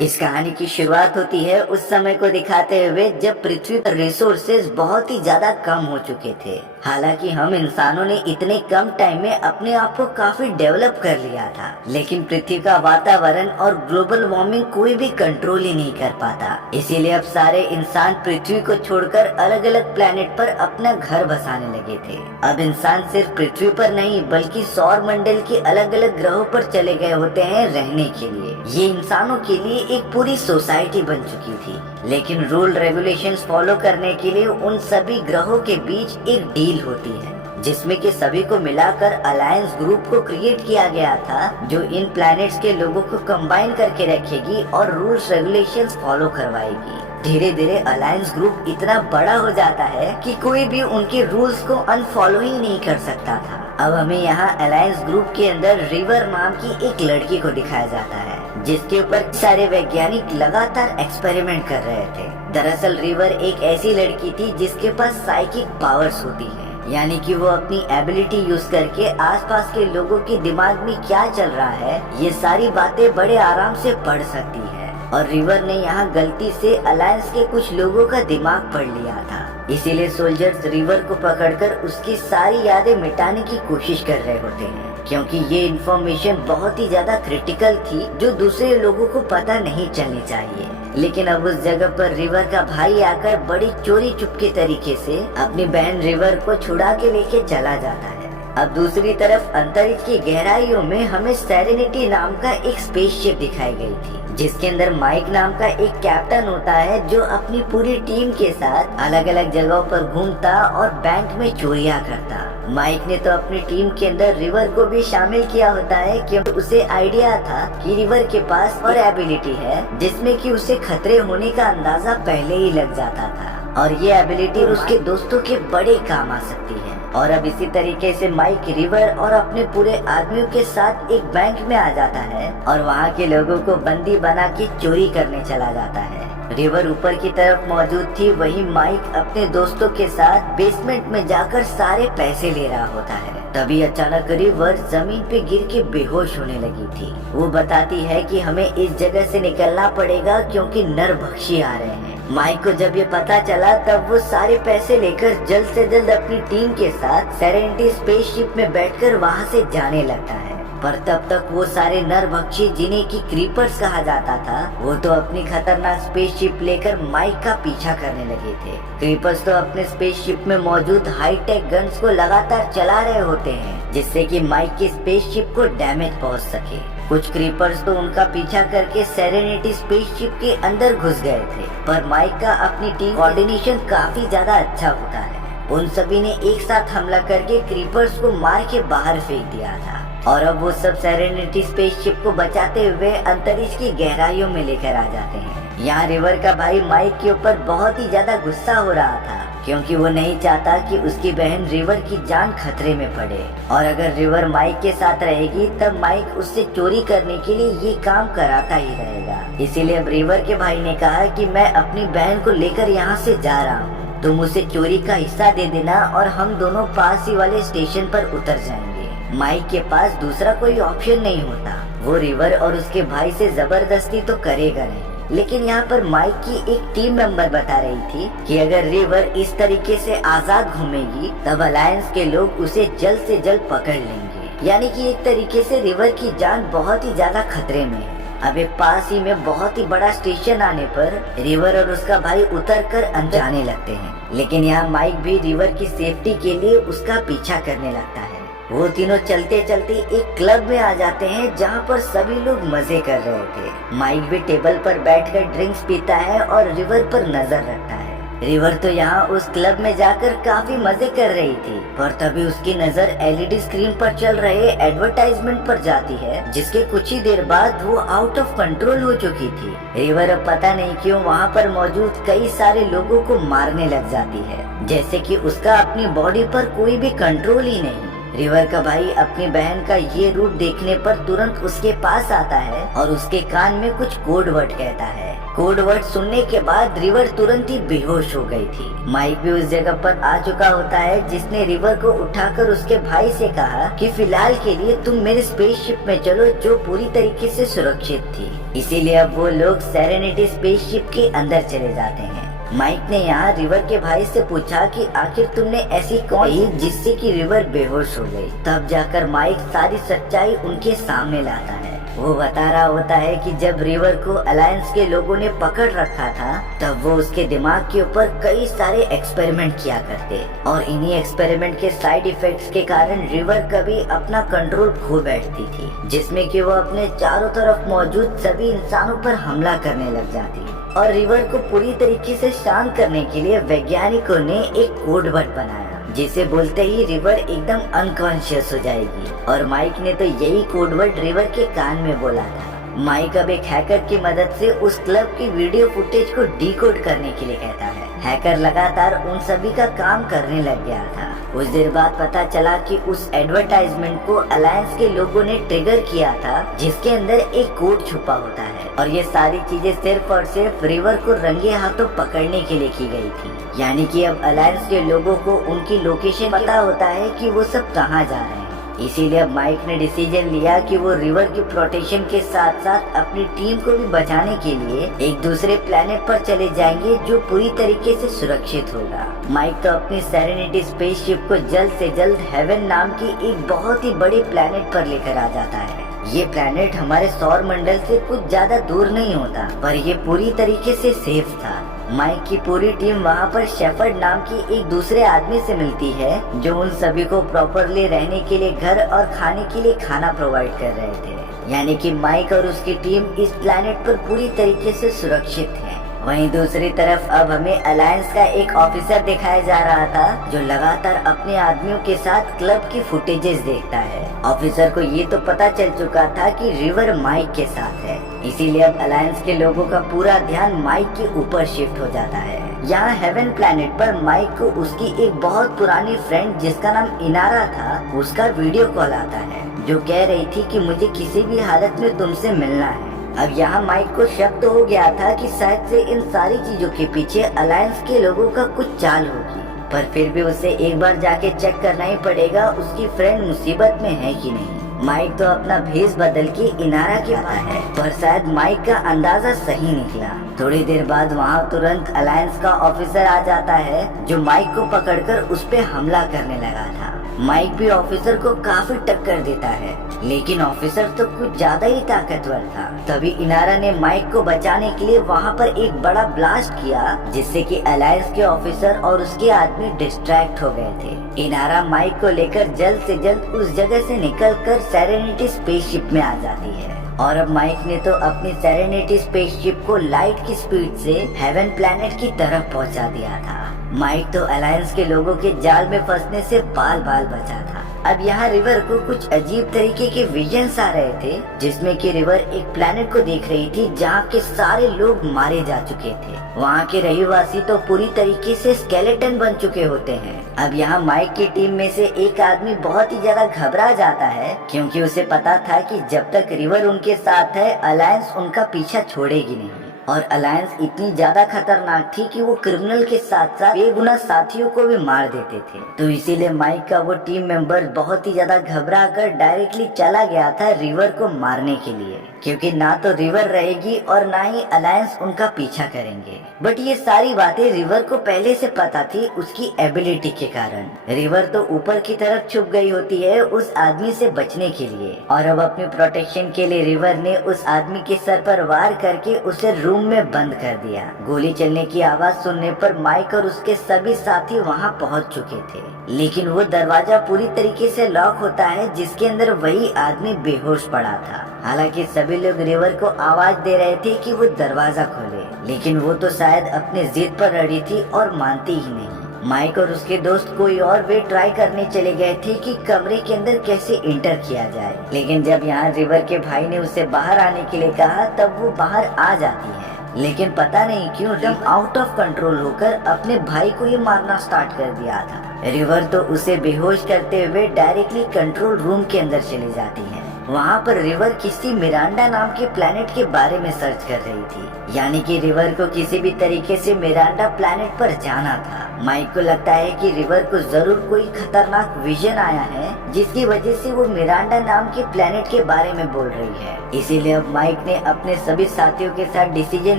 इस कहानी की शुरुआत होती है उस समय को दिखाते हुए जब पृथ्वी पर रिसोर्सेज बहुत ही ज्यादा कम हो चुके थे। हालांकि हम इंसानों ने इतने कम टाइम में अपने आप को काफी डेवलप कर लिया था, लेकिन पृथ्वी का वातावरण और ग्लोबल वार्मिंग कोई भी कंट्रोल ही नहीं कर पाता। इसीलिए अब सारे इंसान पृथ्वी को छोड़कर अलग अलग प्लेनेट पर अपना घर बसाने लगे थे। अब इंसान सिर्फ पृथ्वी पर नहीं बल्कि सौर मंडल के अलग अलग ग्रहों पर चले गए होते हैं रहने के लिए। ये इंसानों के लिए एक पूरी सोसाइटी बन चुकी थी, लेकिन रूल रेगुलेशंस फॉलो करने के लिए उन सभी ग्रहों के बीच एक डील होती है जिसमें कि सभी को मिलाकर अलायंस ग्रुप को क्रिएट किया गया था जो इन प्लैनेट्स के लोगों को कंबाइन करके रखेगी और रूल्स रेगुलेशंस फॉलो करवाएगी। धीरे धीरे अलायंस ग्रुप इतना बड़ा हो जाता है कि कोई भी उनके रूल्स को अनफॉलो ही नहीं कर सकता था। अब हमें यहाँ अलायंस ग्रुप के अंदर रिवर नाम की एक लड़की को दिखाया जाता है जिसके ऊपर सारे वैज्ञानिक लगातार एक्सपेरिमेंट कर रहे थे। दरअसल रिवर एक ऐसी लड़की थी जिसके पास साइकिक पावर्स होती है, यानी कि वो अपनी एबिलिटी यूज करके आसपास के लोगों के दिमाग में क्या चल रहा है ये सारी बातें बड़े आराम से पढ़ सकती है। और रिवर ने यहाँ गलती से अलायंस के कुछ लोगों का दिमाग पढ़ लिया था, इसीलिए सोल्जर्स रिवर को पकड़कर उसकी सारी यादें मिटाने की कोशिश कर रहे होते हैं क्योंकि ये इन्फॉर्मेशन बहुत ही ज्यादा क्रिटिकल थी जो दूसरे लोगों को पता नहीं चलनी चाहिए। लेकिन अब उस जगह पर रिवर का भाई आकर बड़ी चोरी चुपके तरीके से अपनी बहन रिवर को छुड़ा के लेके चला जाता है। अब दूसरी तरफ अंतरिक्ष की गहराइयों में हमें सेरेनिटी नाम का एक स्पेसशिप दिखाई गई थी जिसके अंदर माइक नाम का एक कैप्टन होता है जो अपनी पूरी टीम के साथ अलग अलग जगहों पर घूमता और बैंक में चोरियां करता। माइक ने तो अपनी टीम के अंदर रिवर को भी शामिल किया होता है क्योंकि उसे आइडिया था कि रिवर के पास और एबिलिटी है जिसमें कि उसे खतरे होने का अंदाजा पहले ही लग जाता था और ये एबिलिटी उसके दोस्तों के बड़े काम आ सकती है। और अब इसी तरीके से माइक रिवर और अपने पूरे आदमियों के साथ एक बैंक में आ जाता है और वहाँ के लोगों को बंदी बना के चोरी करने चला जाता है। रिवर ऊपर की तरफ मौजूद थी, वहीं माइक अपने दोस्तों के साथ बेसमेंट में जाकर सारे पैसे ले रहा होता है। तभी अचानक रिवर जमीन पे गिर के बेहोश होने लगी थी। वो बताती है कि हमें इस जगह से निकलना पड़ेगा क्योंकि नरभक्षी आ रहे हैं। माइक को जब ये पता चला तब वो सारे पैसे लेकर जल्द से जल्द अपनी टीम के साथ सेरेनिटी स्पेसशिप में बैठकर वहाँ से जाने लगता है। पर तब तक वो सारे नरभक्षी जिन्हें की क्रीपर्स कहा जाता था वो तो अपनी खतरनाक स्पेसशिप लेकर माइक का पीछा करने लगे थे। क्रीपर्स तो अपने स्पेसशिप में मौजूद हाईटेक गन्स को लगातार चला रहे होते हैं जिससे कि माइक की स्पेसशिप को डैमेज पहुंच सके। कुछ क्रीपर्स तो उनका पीछा करके सेरेनिटी स्पेसशिप के अंदर घुस गए थे, पर माइक का अपनी टीम कोऑर्डिनेशन काफी ज्यादा अच्छा होता है। उन सभी ने एक साथ हमला करके क्रीपर्स को मार के बाहर फेंक दिया था और अब वो सब सेरेनिटी स्पेसशिप को बचाते हुए अंतरिक्ष की गहराइयों में लेकर आ जाते हैं। यहाँ रिवर का भाई माइक के ऊपर बहुत ही ज्यादा गुस्सा हो रहा था क्योंकि वो नहीं चाहता कि उसकी बहन रिवर की जान खतरे में पड़े और अगर रिवर माइक के साथ रहेगी तब माइक उससे चोरी करने के लिए ये काम कराता ही रहेगा। इसीलिए अब रिवर के भाई ने कहा कि मैं अपनी बहन को लेकर यहाँ से जा रहा हूँ, तुम उसे चोरी का हिस्सा दे देना और हम दोनों पास ही वाले स्टेशन पर उतर जाएंगे। माइक के पास दूसरा कोई ऑप्शन नहीं होता, वो रिवर और उसके भाई से जबरदस्ती तो करेगा नहीं। लेकिन यहाँ पर माइक की एक टीम मेंबर बता रही थी कि अगर रिवर इस तरीके से आजाद घूमेगी तब अलायंस के लोग उसे जल्द से जल्द पकड़ लेंगे, यानी कि एक तरीके से रिवर की जान बहुत ही ज्यादा खतरे में है। अब एक पास ही में बहुत ही बड़ा स्टेशन आने पर रिवर और उसका भाई उतरकर अंदर जाने लगते हैं, लेकिन यहाँ माइक भी रिवर की सेफ्टी के लिए उसका पीछा करने लगता है। वो तीनों चलते चलते एक क्लब में आ जाते हैं जहाँ पर सभी लोग मजे कर रहे थे। माइक भी टेबल पर बैठकर ड्रिंक्स पीता है और रिवर पर नजर रखता है। रिवर तो यहाँ उस क्लब में जाकर काफी मजे कर रही थी, पर तभी उसकी नजर एलईडी स्क्रीन पर चल रहे एडवर्टाइजमेंट पर जाती है जिसके कुछ ही देर बाद वो आउट ऑफ कंट्रोल हो चुकी थी। रिवर अब पता नहीं क्यों वहाँ पर मौजूद कई सारे लोगों को मारने लग जाती है, जैसे कि उसका अपनी बॉडी पर कोई भी कंट्रोल ही नहीं। रिवर का भाई अपनी बहन का ये रूप देखने पर तुरंत उसके पास आता है और उसके कान में कुछ कोड वर्ड कहता है। कोड वर्ड सुनने के बाद रिवर तुरंत ही बेहोश हो गई थी। माइक भी उस जगह पर आ चुका होता है जिसने रिवर को उठाकर उसके भाई से कहा कि फिलहाल के लिए तुम मेरे स्पेसशिप में चलो जो पूरी तरीके से सुरक्षित थी। इसीलिए अब वो लोग सेरेनिटी स्पेसशिप के अंदर चले जाते हैं। माइक ने यहाँ रिवर के भाई से पूछा कि आखिर तुमने ऐसी कौन की जिससे कि रिवर बेहोश हो गई। तब जाकर माइक सारी सच्चाई उनके सामने लाता है। वो बता रहा होता है कि जब रिवर को अलायंस के लोगों ने पकड़ रखा था तब वो उसके दिमाग के ऊपर कई सारे एक्सपेरिमेंट किया करते और इन्हीं एक्सपेरिमेंट के साइड इफेक्ट्स के कारण रिवर कभी अपना कंट्रोल खो बैठती थी, जिसमें कि वो अपने चारों तरफ मौजूद सभी इंसानों पर हमला करने लग जाती। और रिवर को पूरी तरीके से शांत करने के लिए वैज्ञानिकों ने एक कोड वर्ड बनाया जिसे बोलते ही रिवर एकदम अनकॉन्शियस हो जाएगी। और माइक ने तो यही कोड वर्ड रिवर के कान में बोला था। माइक अब एक हैकर की मदद से उस क्लब की वीडियो फुटेज को डिकोड करने के लिए कहता है। हैकर लगातार उन सभी का काम करने लग गया था। कुछ देर बाद पता चला कि उस एडवर्टाइजमेंट को अलायंस के लोगों ने ट्रिगर किया था जिसके अंदर एक कोड छुपा होता है और ये सारी चीजें सिर्फ और सिर्फ रिवर को रंगे हाथों पकड़ने के लिए की गई थी। यानी कि अब अलायंस के लोगों को उनकी लोकेशन पता होता है कि वो सब कहाँ जा रहे हैं। इसीलिए अब माइक ने डिसीजन लिया कि वो रिवर की प्रोटेक्शन के साथ साथ अपनी टीम को भी बचाने के लिए एक दूसरे प्लेनेट पर चले जाएंगे जो पूरी तरीके से सुरक्षित होगा। माइक तो अपनी सेरेनिटी स्पेसशिप को जल्द से जल्द हेवन नाम की एक बहुत ही बड़े प्लेनेट पर लेकर आ जाता है। ये प्लेनेट हमारे सौर मंडल से कुछ ज्यादा दूर नहीं होता पर ये पूरी तरीके से सेफ था। माइक की पूरी टीम वहाँ पर शेफर्ड नाम की एक दूसरे आदमी से मिलती है जो उन सभी को प्रॉपरली रहने के लिए घर और खाने के लिए खाना प्रोवाइड कर रहे थे। यानी कि माइक और उसकी टीम इस प्लैनेट पर पूरी तरीके से सुरक्षित है। वहीं दूसरी तरफ अब हमें अलायंस का एक ऑफिसर दिखाया जा रहा था जो लगातार अपने आदमियों के साथ क्लब की फुटेजेस देखता है। ऑफिसर को ये तो पता चल चुका था कि रिवर माइक के साथ है, इसीलिए अब अलायंस के लोगों का पूरा ध्यान माइक के ऊपर शिफ्ट हो जाता है। यहाँ हेवन प्लैनेट पर माइक को उसकी एक बहुत पुरानी फ्रेंड जिसका नाम इनारा था उसका वीडियो कॉल आता है जो कह रही थी कि मुझे किसी भी हालत में तुमसे मिलना है। अब यहाँ माइक को शक तो हो गया था कि शायद से इन सारी चीजों के पीछे अलायंस के लोगों का कुछ चाल होगी, पर फिर भी उसे एक बार जाके चेक करना ही पड़ेगा उसकी फ्रेंड मुसीबत में है कि नहीं। माइक तो अपना भेष बदल के इनारा के पास है पर शायद माइक का अंदाजा सही निकला। थोड़ी देर बाद वहाँ तुरंत अलायंस का ऑफिसर आ जाता है जो माइक को पकड़कर उस पे हमला करने लगा था। माइक भी ऑफिसर को काफी टक्कर देता है लेकिन ऑफिसर तो कुछ ज्यादा ही ताकतवर था। तभी इनारा ने माइक को बचाने के लिए वहाँ पर एक बड़ा ब्लास्ट किया जिससे कि अलायंस के ऑफिसर और उसके आदमी डिस्ट्रैक्ट हो गए थे। इनारा माइक को लेकर जल्द से जल्द उस जगह से निकलकर सेरेनिटी स्पेसशिप में आ जाती है और अब माइक ने तो अपनी सेरेनिटी स्पेसशिप को लाइट की स्पीड से हेवन प्लैनेट की तरफ पहुंचा दिया था। माइक तो अलायंस के लोगों के जाल में फंसने से बाल बाल बचा था। अब यहाँ रिवर को कुछ अजीब तरीके के विजन्स आ रहे थे जिसमें कि रिवर एक प्लैनेट को देख रही थी जहाँ के सारे लोग मारे जा चुके थे। वहाँ के रहवासी तो पूरी तरीके से स्केलेटन बन चुके होते हैं। अब यहाँ माइक की टीम में से एक आदमी बहुत ही ज्यादा घबरा जाता है क्योंकि उसे पता था कि जब तक रिवर उनके साथ है अलायंस उनका पीछा छोड़ेगी नहीं और अलायंस इतनी ज्यादा खतरनाक थी कि वो क्रिमिनल के साथ साथ बेगुनाह साथियों को भी मार देते थे। तो इसीलिए माइक का वो टीम मेंबर बहुत ही ज्यादा घबरा कर डायरेक्टली चला गया था रिवर को मारने के लिए क्योंकि ना तो रिवर रहेगी और ना ही अलायंस उनका पीछा करेंगे। बट ये सारी बातें रिवर को पहले से पता थी उसकी एबिलिटी के कारण। रिवर तो ऊपर की तरफ छुप गई होती है उस आदमी से बचने के लिए और अब अपनी प्रोटेक्शन के लिए रिवर ने उस आदमी के सर पर वार करके उसे रूम में बंद कर दिया। गोली चलने की आवाज सुनने पर माइक और उसके सभी साथी वहां पहुंच चुके थे लेकिन वो दरवाजा पूरी तरीके से लॉक होता है जिसके अंदर वही आदमी बेहोश पड़ा था। हालांकि सभी लोग रिवर को आवाज दे रहे थे कि वो दरवाजा खोले लेकिन वो तो शायद अपने जिद पर अड़ी थी और मानती ही नहीं। माइक और उसके दोस्त कोई और वे ट्राई करने चले गए थे कि कमरे के अंदर कैसे इंटर किया जाए लेकिन जब यहाँ रिवर के भाई ने उसे बाहर आने के लिए कहा तब वो बाहर आ जाती है लेकिन पता नहीं क्यों एकदम आउट ऑफ कंट्रोल होकर अपने भाई को ये मारना स्टार्ट कर दिया था। रिवर तो उसे बेहोश करते हुए डायरेक्टली कंट्रोल रूम के अंदर चली जाती है। वहाँ पर रिवर किसी मिरांडा नाम के प्लेनेट के बारे में सर्च कर रही थी, यानी कि रिवर को किसी भी तरीके से मिरांडा प्लेनेट पर जाना था। माइक को लगता है कि रिवर को जरूर कोई खतरनाक विजन आया है जिसकी वजह से वो मिरांडा नाम के प्लेनेट के बारे में बोल रही है। इसीलिए अब माइक ने अपने सभी साथियों के साथ डिसीजन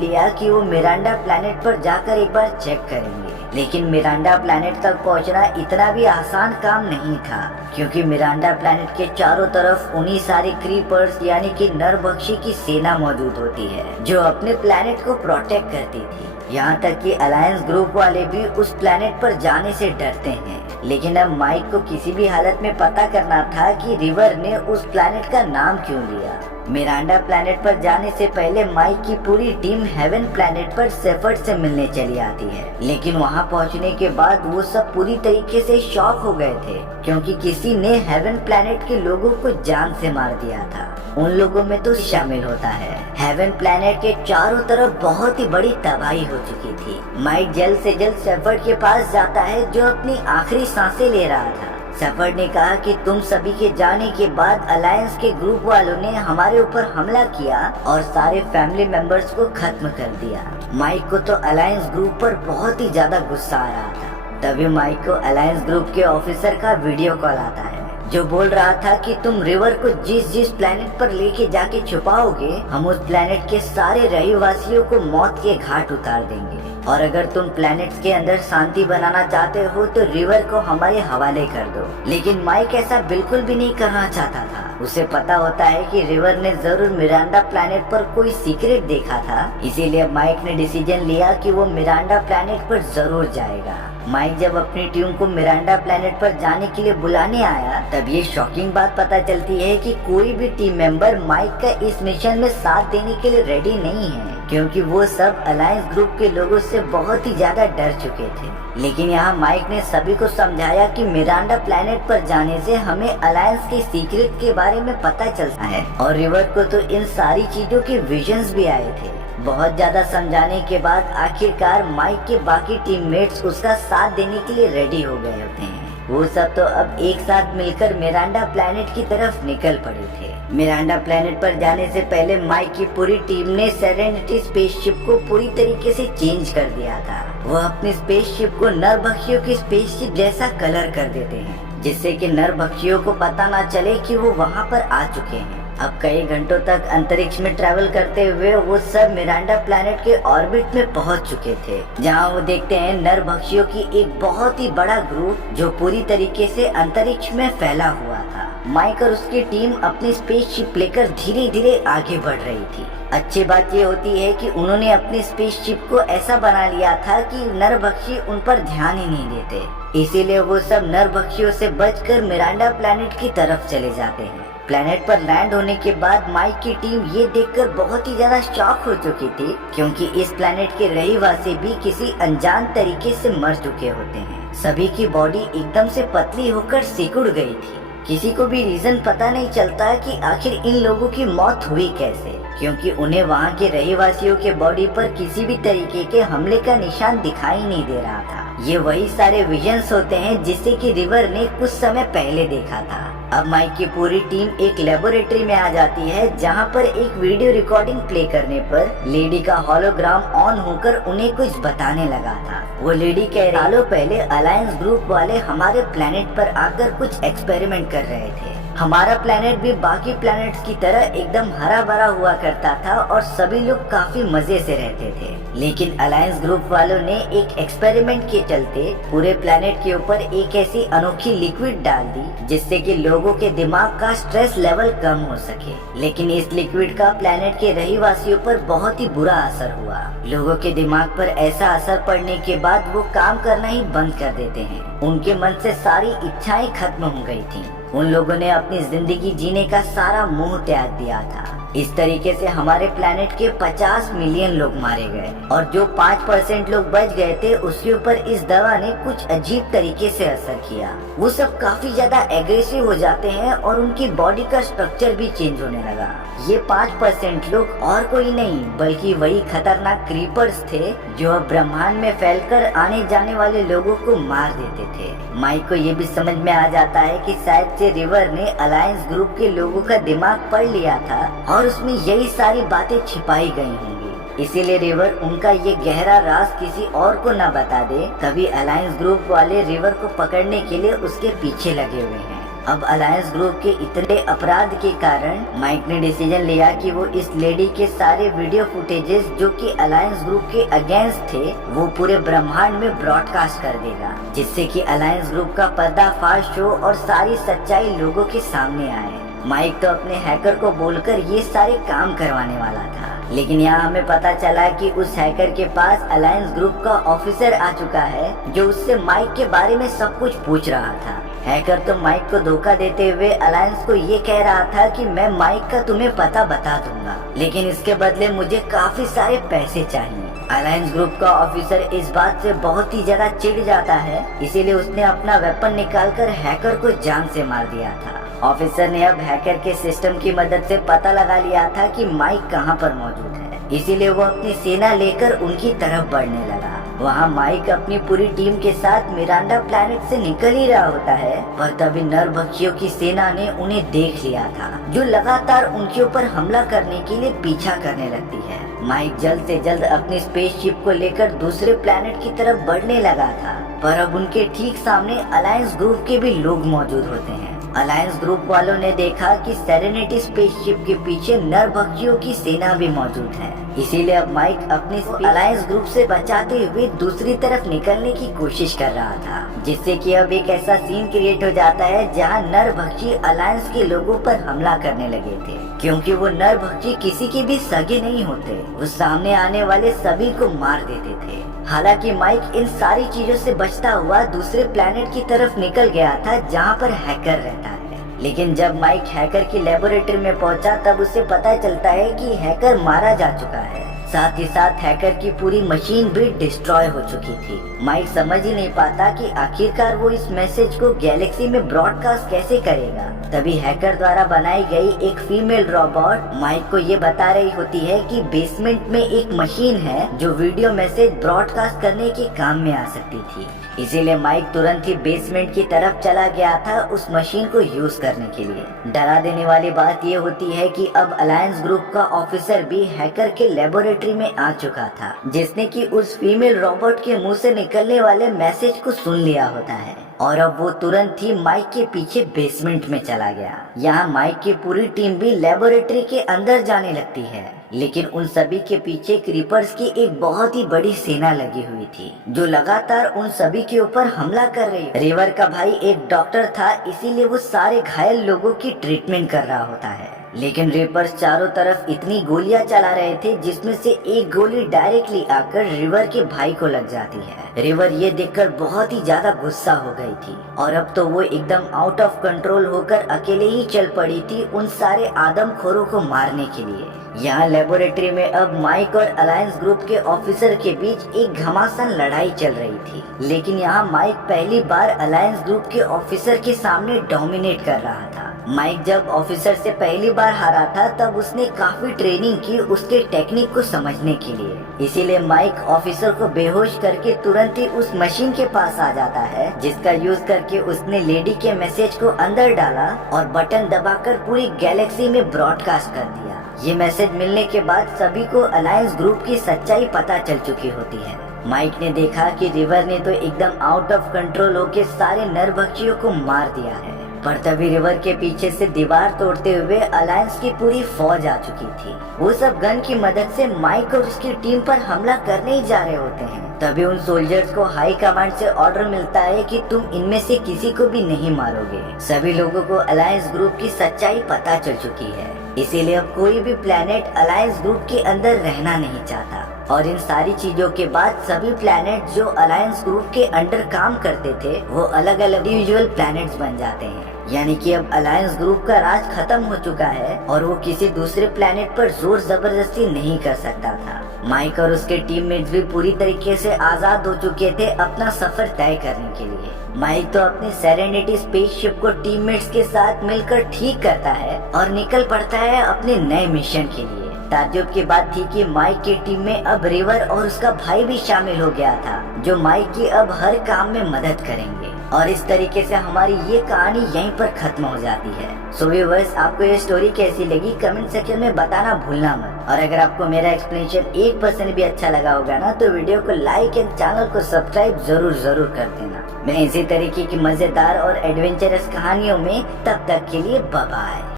लिया कि वो मिरांडा प्लेनेट पर जाकर एक बार चेक करेंगे। लेकिन मिरांडा प्लेनेट तक पहुंचना इतना भी आसान काम नहीं था, क्योंकि मिरांडा प्लेनेट के चारों तरफ उन्हीं सारे क्रीपर्स यानी कि नरभक्षी की सेना मौजूद होती है जो अपने प्लेनेट को प्रोटेक्ट करती थी। यहाँ तक कि अलायंस ग्रुप वाले भी उस प्लेनेट पर जाने से डरते हैं। लेकिन अब माइक को किसी भी हालत में पता करना था कि रिवर ने उस प्लेनेट का नाम क्यों लिया। मिरांडा प्लेनेट पर जाने से पहले माइक की पूरी टीम हेवन प्लेनेट पर सेफर्ड से मिलने चली आती है। लेकिन वहां पहुंचने के बाद वो सब पूरी तरीके से शॉक हो गए थे, क्योंकि किसी ने हेवन प्लेनेट के लोगों को जान से मार दिया था। उन लोगों में तो शामिल होता है। हेवन प्लेनेट के चारों तरफ बहुत ही बड़ी तबाही हो चुकी थी। माइक जल्द से जल्द सेफर्ड के पास जाता है जो अपनी आखिरी सांसें ले रहा था। सेफर्ड ने कहा कि तुम सभी के जाने के बाद अलायंस के ग्रुप वालों ने हमारे ऊपर हमला किया और सारे फैमिली मेंबर्स को खत्म कर दिया। माइक को तो अलायंस ग्रुप पर बहुत ही ज्यादा गुस्सा आ रहा था। तभी माइक को अलायंस ग्रुप के ऑफिसर का वीडियो कॉल आता है जो बोल रहा था कि तुम रिवर को जिस जिस प्लेनेट पर लेके जाके छुपाओगे, हम उस प्लेनेट के सारे रहवासियों को मौत के घाट उतार देंगे, और अगर तुम प्लैनेट्स के अंदर शांति बनाना चाहते हो तो रिवर को हमारे हवाले कर दो। लेकिन माइक ऐसा बिल्कुल भी नहीं करना चाहता था। उसे पता होता है कि रिवर ने जरूर मिरांडा प्लैनेट पर कोई सीक्रेट देखा था, इसीलिए माइक ने डिसीजन लिया कि वो मिरांडा प्लैनेट पर जरूर जाएगा। माइक जब अपनी टीम को मिरांडा प्लैनेट पर जाने के लिए बुलाने आया, तब ये शॉकिंग बात पता चलती है कि कोई भी टीम मेंबर माइक का इस मिशन में साथ देने के लिए रेडी नहीं है, क्योंकि वो सब अलायंस ग्रुप के लोगों से बहुत ही ज्यादा डर चुके थे। लेकिन यहाँ माइक ने सभी को समझाया कि मिरांडा प्लैनेट पर जाने से हमें अलायंस के सीक्रेट के बारे में पता चलता है, और रिवर को तो इन सारी चीजों के विजन्स भी आए थे। बहुत ज्यादा समझाने के बाद आखिरकार माइक के बाकी टीममेट्स उसका साथ देने के लिए रेडी हो गए होते हैं। वो सब तो अब एक साथ मिलकर मिरांडा प्लैनेट की तरफ निकल पड़े थे। मिरांडा प्लैनेट पर जाने से पहले माइक की पूरी टीम ने सेरेनिटी स्पेसशिप को पूरी तरीके से चेंज कर दिया था। वो अपनी स्पेसशिप को नरभक्षियों की स्पेसशिप जैसा कलर कर देते हैं, जिससे कि नरभक्षियों को पता ना चले कि वो वहाँ पर आ चुके हैं। अब कई घंटों तक अंतरिक्ष में ट्रैवल करते हुए वो सब मिरांडा प्लैनेट के ऑर्बिट में पहुंच चुके थे, जहां वो देखते हैं नरभक्षियों की एक बहुत ही बड़ा ग्रुप जो पूरी तरीके से अंतरिक्ष में फैला हुआ था। माइक और उसकी टीम अपनी स्पेसशिप लेकर धीरे धीरे आगे बढ़ रही थी। अच्छी बात ये होती है कि उन्होंने अपनी स्पेसशिप को ऐसा बना लिया था कि नरभक्षी उन पर ध्यान ही नहीं देते, इसीलिए वो सब नरभक्षियों से बचकर मिरांडा प्लैनेट की तरफ चले जाते हैं। प्लैनेट पर लैंड होने के बाद माइक की टीम ये देखकर बहुत ही ज्यादा शॉक हो चुकी थी, क्योंकि इस प्लैनेट के रहवासी भी किसी अनजान तरीके से मर चुके होते हैं। सभी की बॉडी एकदम से पतली होकर सिकुड़ गई थी। किसी को भी रीजन पता नहीं चलता कि आखिर इन लोगों की मौत हुई कैसे, क्योंकि उन्हें वहाँ के रहवासियों के बॉडी पर किसी भी तरीके के हमले का निशान दिखाई नहीं दे रहा था। ये वही सारे विजन्स होते हैं जिसे कि रिवर ने कुछ समय पहले देखा था। अब माइक की पूरी टीम एक लेबोरेटरी में आ जाती है, जहाँ पर एक वीडियो रिकॉर्डिंग प्ले करने पर लेडी का होलोग्राम ऑन होकर उन्हें कुछ बताने लगा था। वो लेडी कह रही, सालों पहले अलायंस ग्रुप वाले हमारे प्लेनेट पर आकर कुछ एक्सपेरिमेंट कर रहे थे। हमारा प्लेनेट भी बाकी प्लैनेट्स की तरह एकदम हरा भरा हुआ करता था और सभी लोग काफी मजे से रहते थे। लेकिन अलायंस ग्रुप वालों ने एक एक्सपेरिमेंट के चलते पूरे प्लैनेट के ऊपर एक ऐसी अनोखी लिक्विड डाल दी जिससे कि लोगों के दिमाग का स्ट्रेस लेवल कम हो सके। लेकिन इस लिक्विड का प्लैनेट के रहवासियों पर बहुत ही बुरा असर हुआ। लोगों के दिमाग पर ऐसा असर पड़ने के बाद वो काम करना ही बंद कर देते हैं। उनके मन से सारी इच्छाएं खत्म हो गई थी। उन लोगों ने अपनी जिंदगी जीने का सारा मोह त्याग दिया था। इस तरीके से हमारे प्लेनेट के 50 मिलियन लोग मारे गए और जो 5% लोग बच गए थे उसके ऊपर इस दवा ने कुछ अजीब तरीके से असर किया। वो सब काफी ज्यादा एग्रेसिव हो जाते हैं और उनकी बॉडी का स्ट्रक्चर भी चेंज होने लगा। ये 5% लोग और कोई नहीं बल्कि वही खतरनाक क्रीपर्स थे जो अब ब्रह्मांड में फैलकर आने जाने वाले लोगों को मार देते थे। माइक को ये भी समझ में आ जाता है कि शायद से रिवर ने अलायंस ग्रुप के लोगों का दिमाग पढ़ लिया था और उसमें यही सारी बातें छिपाई गई होंगी। इसीलिए रिवर उनका ये गहरा राज किसी और को न बता दे। तभी अलायंस ग्रुप वाले रिवर को पकड़ने के लिए उसके पीछे लगे हुए हैं। अब अलायंस ग्रुप के इतने अपराध के कारण माइक ने डिसीजन लिया कि वो इस लेडी के सारे वीडियो फुटेजेस जो कि अलायंस ग्रुप के अगेंस्ट थे वो पूरे ब्रह्मांड में ब्रॉडकास्ट कर देगा, जिससे कि अलायंस ग्रुप का पर्दाफाश हो और सारी सच्चाई लोगों के सामने आए। माइक तो अपने हैकर को बोलकर ये सारे काम करवाने वाला था, लेकिन यहाँ हमें पता चला कि उस हैकर के पास अलायंस ग्रुप का ऑफिसर आ चुका है जो उससे माइक के बारे में सब कुछ पूछ रहा था। हैकर तो माइक को धोखा देते हुए अलायंस को ये कह रहा था कि मैं माइक का तुम्हें पता बता दूंगा, लेकिन इसके बदले मुझे काफी सारे पैसे चाहिए। अलायंस ग्रुप का ऑफिसर इस बात से बहुत ही ज्यादा चिढ़ जाता है, इसीलिए उसने अपना वेपन निकालकर हैकर को जान से मार दिया था। ऑफिसर ने अब हैकर के सिस्टम की मदद से पता लगा लिया था कि माइक कहां पर मौजूद है, इसीलिए वो अपनी सेना लेकर उनकी तरफ बढ़ने लगा। वहाँ माइक अपनी पूरी टीम के साथ मिरांडा प्लैनेट से निकल ही रहा होता है, पर तभी नरभक्षियों की सेना ने उन्हें देख लिया था, जो लगातार उनके ऊपर हमला करने के लिए पीछा करने लगती है। माइक जल्द से जल्द अपनी स्पेसशिप को लेकर दूसरे प्लैनेट की तरफ बढ़ने लगा था, पर अब उनके ठीक सामने अलायंस ग्रुप के भी लोग मौजूद होते हैं। अलायंस ग्रुप वालों ने देखा कि सेरेनिटी स्पेसशिप के पीछे नरभक्षियों की सेना भी मौजूद है, इसीलिए अब माइक अपनी अलायंस ग्रुप से बचाते हुए दूसरी तरफ निकलने की कोशिश कर रहा था, जिससे कि अब एक ऐसा सीन क्रिएट हो जाता है जहां नरभक्षी अलायंस के लोगों पर हमला करने लगे थे। क्योंकि वो नरभक्षी किसी के भी सगे नहीं होते, वो सामने आने वाले सभी को मार देते थे। हालांकि माइक इन सारी चीजों से बचता हुआ दूसरे प्लेनेट की तरफ निकल गया था जहाँ पर हैकर रहता है। लेकिन जब माइक हैकर की लेबोरेटरी में पहुंचा तब उसे पता चलता है कि हैकर मारा जा चुका है, साथ ही साथ हैकर की पूरी मशीन भी डिस्ट्रॉय हो चुकी थी। माइक समझ ही नहीं पाता कि आखिरकार वो इस मैसेज को गैलेक्सी में ब्रॉडकास्ट कैसे करेगा। तभी हैकर द्वारा बनाई गई एक फीमेल रोबोट माइक को ये बता रही होती है कि बेसमेंट में एक मशीन है जो वीडियो मैसेज ब्रॉडकास्ट करने के काम में आ सकती थी। इसीलिए माइक तुरंत ही बेसमेंट की तरफ चला गया था उस मशीन को यूज करने के लिए। डरा देने वाली बात ये होती है कि अब अलायंस ग्रुप का ऑफिसर भी हैकर के लेबोरेटरी में आ चुका था, जिसने कि उस फीमेल रोबोट के मुंह से निकलने वाले मैसेज को सुन लिया होता है और अब वो तुरंत ही माइक के पीछे बेसमेंट में चला गया। यहाँ माइक की पूरी टीम भी लेबोरेटरी के अंदर जाने लगती है, लेकिन उन सभी के पीछे क्रीपर्स की एक बहुत ही बड़ी सेना लगी हुई थी जो लगातार उन सभी के ऊपर हमला कर रही। रिवर का भाई एक डॉक्टर था, इसीलिए वो सारे घायल लोगों की ट्रीटमेंट कर रहा होता है, लेकिन रिपर्स चारों तरफ इतनी गोलियां चला रहे थे जिसमें से एक गोली डायरेक्टली आकर रिवर के भाई को लग जाती है। रिवर ये देखकर बहुत ही ज्यादा गुस्सा हो गई थी और अब तो वो एकदम आउट ऑफ कंट्रोल होकर अकेले ही चल पड़ी थी उन सारे आदमखोरों को मारने के लिए। यहाँ लेबोरेटरी में अब माइक और अलायंस ग्रुप के ऑफिसर के बीच एक घमासान लड़ाई चल रही थी, लेकिन यहाँ माइक पहली बार अलायंस ग्रुप के ऑफिसर के सामने डोमिनेट कर रहा था। माइक जब ऑफिसर से पहली बार हारा था तब उसने काफी ट्रेनिंग की उसके टेक्निक को समझने के लिए, इसीलिए माइक ऑफिसर को बेहोश करके तुरंत ही उस मशीन के पास आ जाता है, जिसका यूज करके उसने लेडी के मैसेज को अंदर डाला और बटन दबाकर पूरी गैलेक्सी में ब्रॉडकास्ट कर दिया। ये मैसेज मिलने के बाद सभी को अलायंस ग्रुप की सच्चाई पता चल चुकी होती है। माइक ने देखा कि रिवर ने तो एकदम आउट ऑफ कंट्रोल होके सारे नरभक्षियों को मार दिया है, पर तभी रिवर के पीछे से दीवार तोड़ते हुए अलायंस की पूरी फौज आ चुकी थी। वो सब गन की मदद से माइक और उसकी टीम पर हमला करने ही जा रहे होते हैं। तभी उन सोल्जर्स को हाई कमांड से ऑर्डर मिलता है कि तुम इनमें से किसी को भी नहीं मारोगे। सभी लोगों को अलायंस ग्रुप की सच्चाई पता चल चुकी है, इसीलिए अब कोई भी प्लेनेट अलायंस ग्रुप के अंदर रहना नहीं चाहता। और इन सारी चीजों के बाद सभी प्लैनेट जो अलायंस ग्रुप के अंडर काम करते थे वो अलग अलग इंडिविजुअल प्लैनेट्स बन जाते हैं। यानी कि अब अलायंस ग्रुप का राज खत्म हो चुका है और वो किसी दूसरे प्लेनेट पर जोर जबरदस्ती नहीं कर सकता था। माइक और उसके टीममेट्स भी पूरी तरीके से आजाद हो चुके थे अपना सफर तय करने के लिए। माइक तो अपनी सेरेनिटी स्पेसशिप को टीममेट्स के साथ मिलकर ठीक करता है और निकल पड़ता है अपने नए मिशन के लिए। ताज्जुब की बात थी कि माइक की टीम में अब रिवर और उसका भाई भी शामिल हो गया था, जो माइक की अब हर काम में मदद करेंगे। और इस तरीके से हमारी ये कहानी यहीं पर खत्म हो जाती है। सो व्यूअर्स, आपको ये स्टोरी कैसी लगी कमेंट सेक्शन में बताना भूलना मत। और अगर आपको मेरा एक्सप्लेनेशन 1% भी अच्छा लगा होगा ना, तो वीडियो को लाइक एंड चैनल को सब्सक्राइब जरूर कर देना। मैं इसी तरीके की मजेदार और एडवेंचरस कहानियों में तब तक के लिए बाय बाय।